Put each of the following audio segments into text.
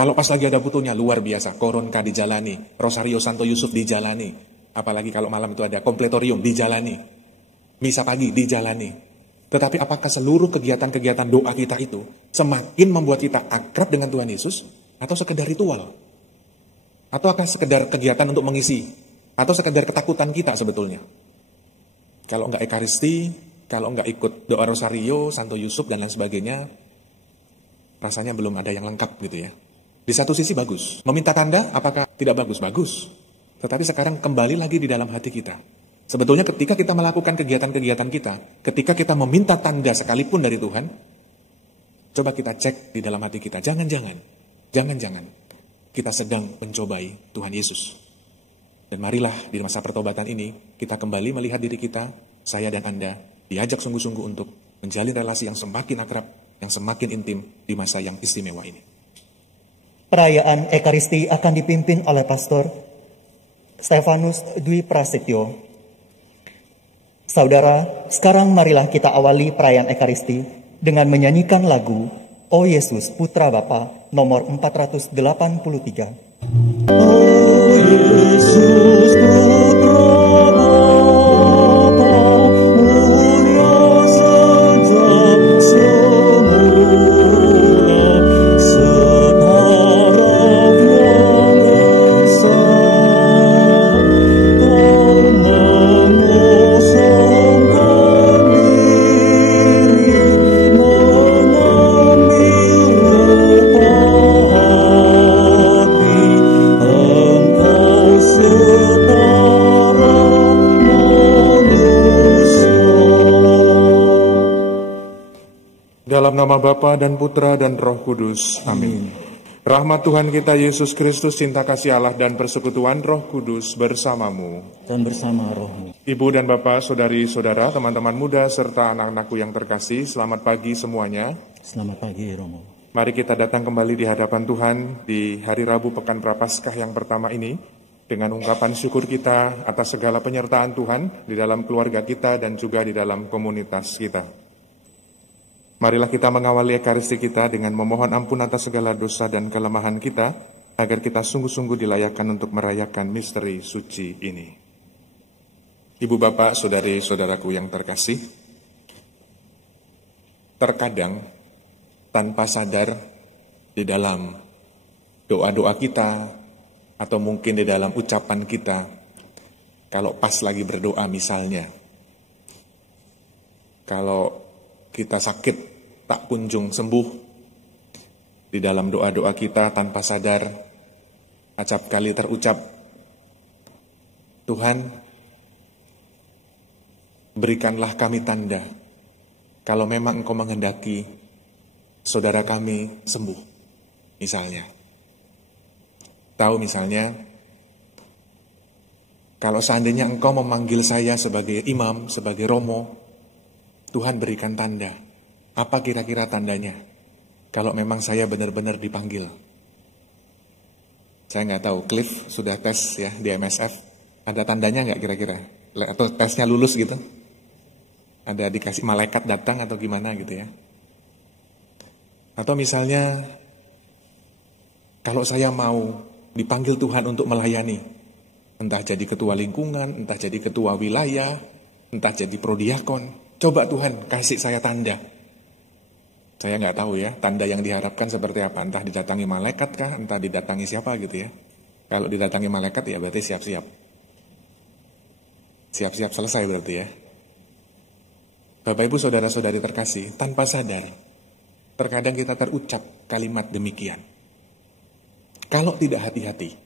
Kalau pas lagi ada butuhnya, luar biasa. Koronka dijalani, Rosario Santo Yusuf dijalani. Apalagi kalau malam itu ada kompletorium, dijalani. Misa pagi, dijalani. Tetapi apakah seluruh kegiatan-kegiatan doa kita itu semakin membuat kita akrab dengan Tuhan Yesus? Atau sekedar ritual? Atau akan sekedar kegiatan untuk mengisi? Atau sekedar ketakutan kita sebetulnya? Kalau enggak Ekaristi, kalau enggak ikut doa Rosario, Santo Yusuf, dan lain sebagainya, rasanya belum ada yang lengkap gitu ya. Di satu sisi bagus. Meminta tanda, apakah tidak bagus? Bagus. Tetapi sekarang kembali lagi di dalam hati kita. Sebetulnya ketika kita melakukan kegiatan-kegiatan kita, ketika kita meminta tanda sekalipun dari Tuhan, coba kita cek di dalam hati kita. Jangan-jangan kita sedang mencobai Tuhan Yesus. Dan marilah di masa pertobatan ini, kita kembali melihat diri kita, saya dan Anda, diajak sungguh-sungguh untuk menjalin relasi yang semakin akrab, yang semakin intim di masa yang istimewa ini. Perayaan Ekaristi akan dipimpin oleh Pastor Stefanus Dwi Prasetyo. Saudara, sekarang marilah kita awali perayaan Ekaristi dengan menyanyikan lagu O Yesus Putra Bapa nomor 483. O Yesus Putra Bapa, mulia sejak semula, setaraf yang esa, kau mengosongkan diri, mengambil rupa hati, engkau setara manusia. Dalam nama Bapa dan Putra dan Roh Kudus. Amin. Rahmat Tuhan kita Yesus Kristus, cinta kasih Allah dan persekutuan Roh Kudus bersamamu. Dan bersama rohmu. Ibu dan Bapak, saudari-saudara, teman-teman muda, serta anak-anakku yang terkasih, selamat pagi semuanya. Selamat pagi, Romo. Mari kita datang kembali di hadapan Tuhan di hari Rabu Pekan Prapaskah yang pertama ini, dengan ungkapan syukur kita atas segala penyertaan Tuhan di dalam keluarga kita dan juga di dalam komunitas kita. Marilah kita mengawali Ekaristi kita dengan memohon ampun atas segala dosa dan kelemahan kita, agar kita sungguh-sungguh dilayakkan untuk merayakan misteri suci ini. Ibu bapak, saudari-saudaraku yang terkasih, terkadang tanpa sadar di dalam doa-doa kita, atau mungkin di dalam ucapan kita, kalau pas lagi berdoa misalnya, kalau kita sakit tak kunjung sembuh, di dalam doa-doa kita tanpa sadar, acap kali terucap, Tuhan, berikanlah kami tanda, kalau memang Engkau menghendaki saudara kami sembuh, misalnya. Tahu misalnya, kalau seandainya Engkau memanggil saya sebagai imam, sebagai romo, Tuhan berikan tanda. Apa kira-kira tandanya? Kalau memang saya benar-benar dipanggil. Saya nggak tahu, Cliff sudah tes ya di MSF. Ada tandanya nggak kira-kira? Atau tesnya lulus gitu? Ada dikasih malaikat datang atau gimana gitu ya? Atau misalnya, kalau saya mau dipanggil Tuhan untuk melayani, entah jadi ketua lingkungan, entah jadi ketua wilayah, entah jadi prodiakon, coba Tuhan kasih saya tanda. Saya nggak tahu ya, tanda yang diharapkan seperti apa. Entah didatangi malaikat kah, entah didatangi siapa gitu ya. Kalau didatangi malaikat ya berarti siap-siap. Siap-siap selesai berarti ya. Bapak Ibu saudara-saudari terkasih, tanpa sadar, terkadang kita terucap kalimat demikian. Kalau tidak hati-hati,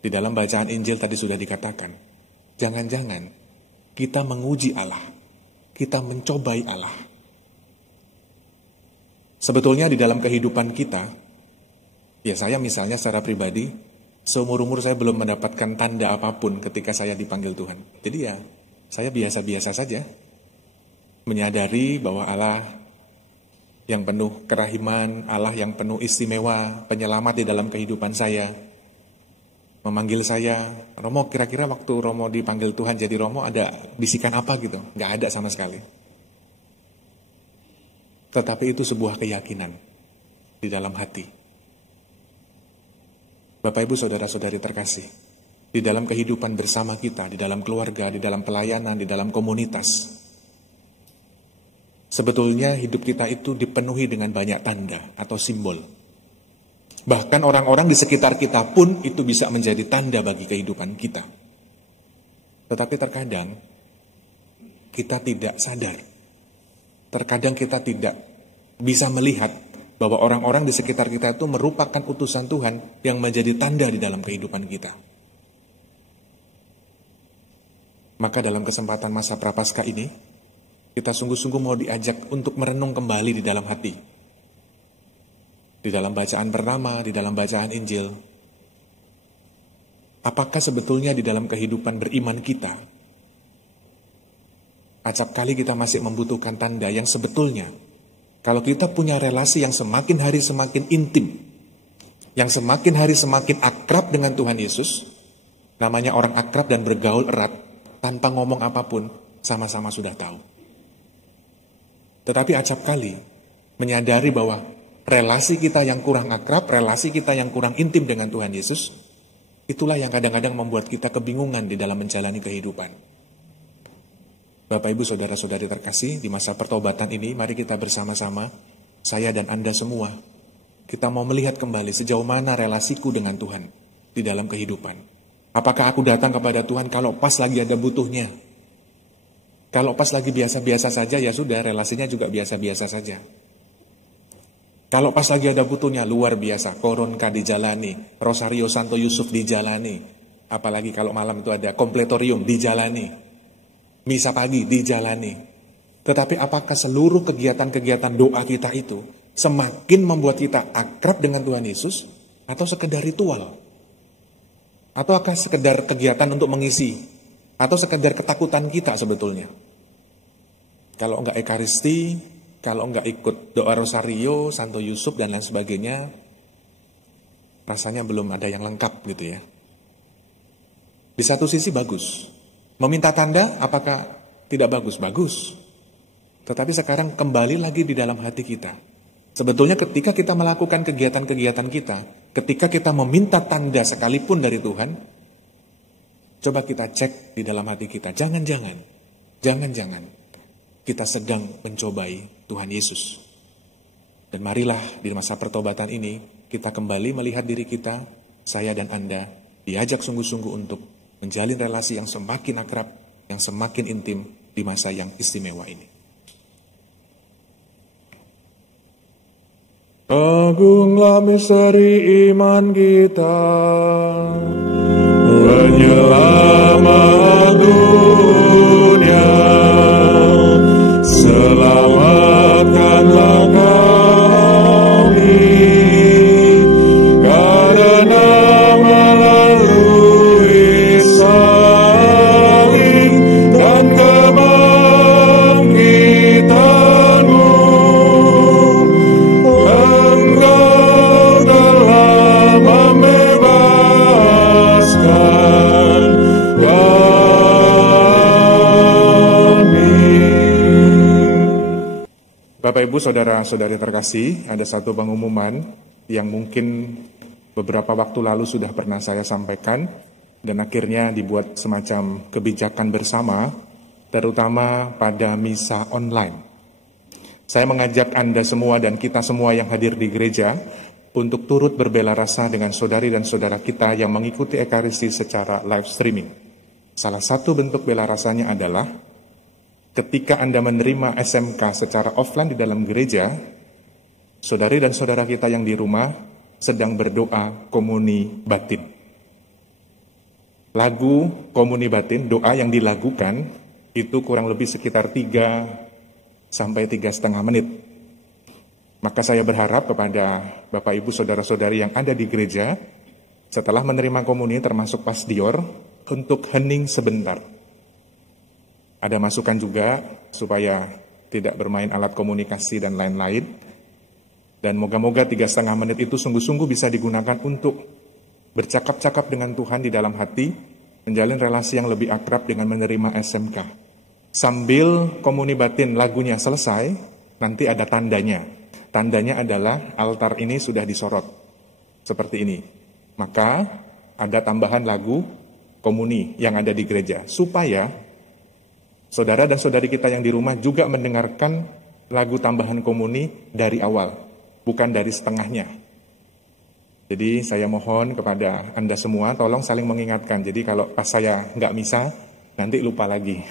di dalam bacaan Injil tadi sudah dikatakan, jangan-jangan kita menguji Allah, kita mencobai Allah. Sebetulnya di dalam kehidupan kita, ya saya misalnya secara pribadi, seumur-umur saya belum mendapatkan tanda apapun ketika saya dipanggil Tuhan. Jadi ya, saya biasa-biasa saja. Menyadari bahwa Allah yang penuh kerahiman, Allah yang penuh istimewa, penyelamat di dalam kehidupan saya. Memanggil saya, Romo, kira-kira waktu Romo dipanggil Tuhan jadi Romo ada bisikan apa gitu? Nggak ada sama sekali. Tetapi itu sebuah keyakinan di dalam hati. Bapak, Ibu, Saudara-saudari terkasih, di dalam kehidupan bersama kita, di dalam keluarga, di dalam pelayanan, di dalam komunitas, sebetulnya hidup kita itu dipenuhi dengan banyak tanda atau simbol. Bahkan orang-orang di sekitar kita pun itu bisa menjadi tanda bagi kehidupan kita. Tetapi terkadang kita tidak sadar. Terkadang kita tidak bisa melihat bahwa orang-orang di sekitar kita itu merupakan utusan Tuhan yang menjadi tanda di dalam kehidupan kita. Maka dalam kesempatan masa Prapaskah ini, kita sungguh-sungguh mau diajak untuk merenung kembali di dalam hati. Di dalam bacaan pertama, di dalam bacaan Injil. Apakah sebetulnya di dalam kehidupan beriman kita, acap kali kita masih membutuhkan tanda yang sebetulnya, kalau kita punya relasi yang semakin hari semakin intim, yang semakin hari semakin akrab dengan Tuhan Yesus, namanya orang akrab dan bergaul erat, tanpa ngomong apapun, sama-sama sudah tahu. Tetapi acap kali, menyadari bahwa relasi kita yang kurang akrab, relasi kita yang kurang intim dengan Tuhan Yesus, itulah yang kadang-kadang membuat kita kebingungan di dalam menjalani kehidupan. Bapak, Ibu, Saudara-saudari terkasih, di masa pertobatan ini, mari kita bersama-sama, saya dan Anda semua, kita mau melihat kembali sejauh mana relasiku dengan Tuhan di dalam kehidupan. Apakah aku datang kepada Tuhan kalau pas lagi ada butuhnya? Kalau pas lagi biasa-biasa saja, ya sudah, relasinya juga biasa-biasa saja. Kalau pas lagi ada butuhnya, luar biasa, Koronka dijalani, Rosario Santo Yusuf dijalani, apalagi kalau malam itu ada kompletorium dijalani, misa pagi dijalani. Tetapi apakah seluruh kegiatan-kegiatan doa kita itu semakin membuat kita akrab dengan Tuhan Yesus, atau sekedar ritual? Atau akan sekedar kegiatan untuk mengisi, atau sekedar ketakutan kita sebetulnya? Kalau enggak Ekaristi, kalau enggak ikut doa Rosario, Santo Yusuf dan lain sebagainya, rasanya belum ada yang lengkap gitu ya. Di satu sisi bagus. Meminta tanda, apakah tidak bagus? Bagus. Tetapi sekarang kembali lagi di dalam hati kita. Sebetulnya ketika kita melakukan kegiatan-kegiatan kita, ketika kita meminta tanda sekalipun dari Tuhan, coba kita cek di dalam hati kita. Jangan-jangan kita sedang mencobai Tuhan Yesus. Dan marilah di masa pertobatan ini, kita kembali melihat diri kita, saya dan Anda, diajak sungguh-sungguh untuk menjalin relasi yang semakin akrab, yang semakin intim di masa yang istimewa ini. Agunglah misteri iman kita, penyelamat dunia, selamatkanlah kami, karena melalui salib dan kebangkitan-Mu, Engkau telah membebaskan kami. Bapak, Ibu, Saudara-saudari terkasih, ada satu pengumuman yang mungkin beberapa waktu lalu sudah pernah saya sampaikan, dan akhirnya dibuat semacam kebijakan bersama, terutama pada misa online. Saya mengajak Anda semua dan kita semua yang hadir di gereja untuk turut berbela rasa dengan saudari dan saudara kita yang mengikuti Ekaristi secara live streaming. Salah satu bentuk bela rasanya adalah ketika Anda menerima SMK secara offline di dalam gereja, saudari dan saudara kita yang di rumah sedang berdoa komuni batin. Lagu komuni batin, doa yang dilakukan, itu kurang lebih sekitar 3 sampai 3,5 menit. Maka saya berharap kepada Bapak, Ibu, Saudara-saudari yang ada di gereja, setelah menerima komuni termasuk pasdior, untuk hening sebentar. Ada masukan juga supaya tidak bermain alat komunikasi dan lain-lain. Dan moga-moga 3,5 menit itu sungguh-sungguh bisa digunakan untuk bercakap-cakap dengan Tuhan di dalam hati, menjalin relasi yang lebih akrab dengan menerima SMK. Sambil komuni batin lagunya selesai, nanti ada tandanya. Tandanya adalah altar ini sudah disorot. Seperti ini. Maka ada tambahan lagu komuni yang ada di gereja, supaya saudara dan saudari kita yang di rumah juga mendengarkan lagu tambahan komuni dari awal, bukan dari setengahnya. Jadi saya mohon kepada Anda semua, tolong saling mengingatkan. Jadi kalau pas saya nggak misa, nanti lupa lagi.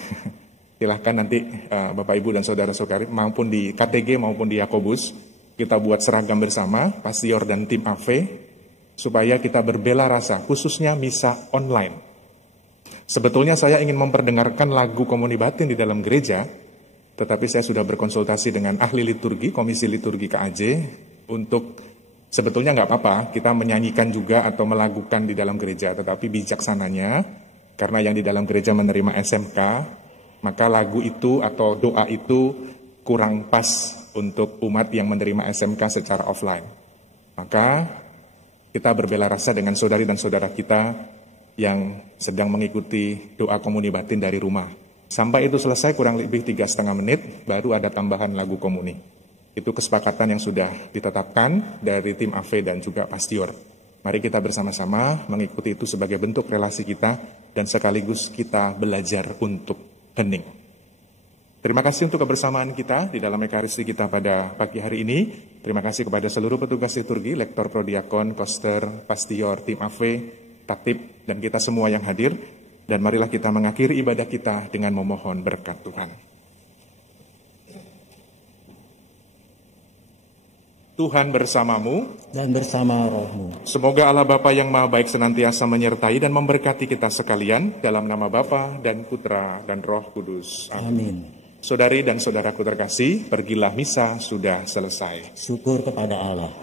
Silahkan nanti Bapak Ibu dan saudara-saudari, maupun di KTG maupun di Yakobus, kita buat seragam bersama, Pastior dan tim AV, supaya kita berbela rasa, khususnya misa online. Sebetulnya saya ingin memperdengarkan lagu komuni batin di dalam gereja, tetapi saya sudah berkonsultasi dengan ahli liturgi, komisi liturgi KAJ, untuk sebetulnya nggak apa-apa, kita menyanyikan juga atau melagukan di dalam gereja, tetapi bijaksananya, karena yang di dalam gereja menerima SMK, maka lagu itu atau doa itu kurang pas untuk umat yang menerima SMK secara offline. Maka kita berbela rasa dengan saudari dan saudara kita yang sedang mengikuti doa komuni batin dari rumah. Sampai itu selesai kurang lebih 3,5 menit, baru ada tambahan lagu komuni. Itu kesepakatan yang sudah ditetapkan dari tim AV dan juga Pastior. Mari kita bersama-sama mengikuti itu sebagai bentuk relasi kita dan sekaligus kita belajar untuk hening. Terima kasih untuk kebersamaan kita di dalam Ekaristi kita pada pagi hari ini. Terima kasih kepada seluruh petugas liturgi, lektor prodiakon, koster, pastior, tim AV, tatib, dan kita semua yang hadir. Dan marilah kita mengakhiri ibadah kita dengan memohon berkat Tuhan. Tuhan bersamamu dan bersama rohmu. Semoga Allah Bapa yang Maha Baik senantiasa menyertai dan memberkati kita sekalian dalam nama Bapa dan Putra dan Roh Kudus. Amin. Saudari dan saudaraku terkasih, pergilah misa sudah selesai. Syukur kepada Allah.